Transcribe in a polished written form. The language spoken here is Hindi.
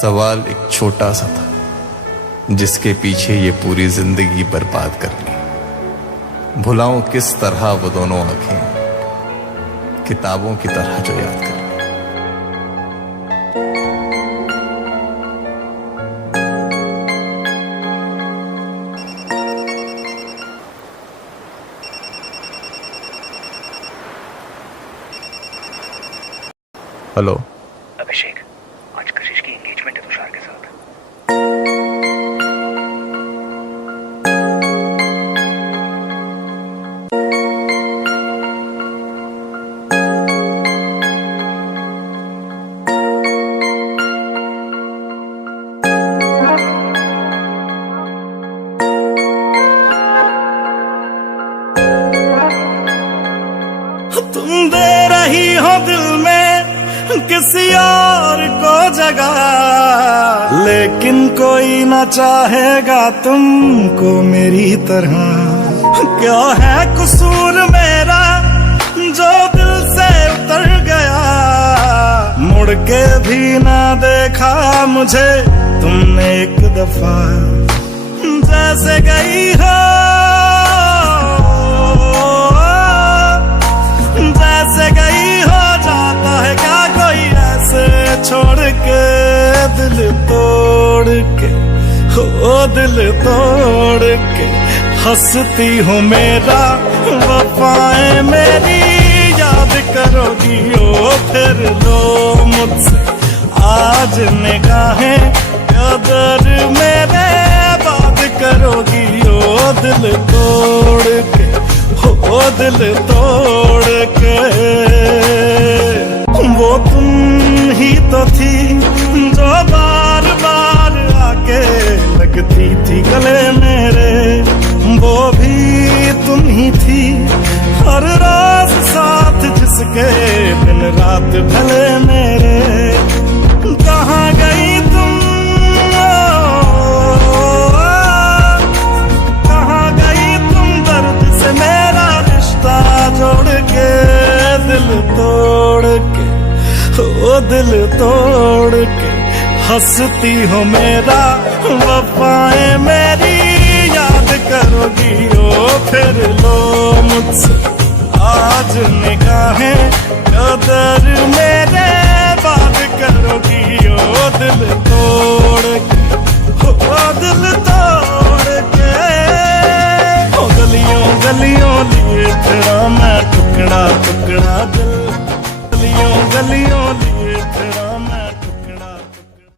सवाल एक छोटा सा था जिसके पीछे ये पूरी जिंदगी बर्बाद कर ली। भुलाऊं किस तरह वो दोनों आंखें, किताबों की तरह जो याद कर ली। हेलो अभिषेक, आज कशिश की एंगेजमेंट है तुषार के साथ। तुम दे रही हो दिल में किसी और को जगह, लेकिन कोई ना चाहेगा तुमको मेरी तरह। क्या है कसूर मेरा जो दिल से उतर गया, मुड़ के भी ना देखा मुझे तुमने एक दफा। जैसे गई हो छोड़ के दिल तोड़ के, हो दिल तोड़ के हंसती हो मेरा वफाएं मेरी याद करोगी ओ फिर लो मुझसे आज निगाहें कदर मेरे बात करोगी ओ दिल तोड़ के, हो दिल तोड़ के। वो तुम ही तो थी जो बार बार आके लगती थी गले मेरे, वो भी तुम ही थी हर रोज साथ जिसके दिन रात भले मेरे। कहाँ गई तुम, कहाँ गई तुम दर्द से मेरा रिश्ता जोड़ के, दिल तोड़ के, ओ दिल तोड़ के हंसती हो मेरा वफाएं मेरी याद करोगी ओ फिर लो मुझसे आज निगाहें कदर मेरे बात करोगी ओ दिल तोड़ के, ओ दिल तोड़ के। ओ गलियों गलियों लिए तेरा मैं टुकड़ा टुकड़ा दिल, गलियों गलियों लिए तेरा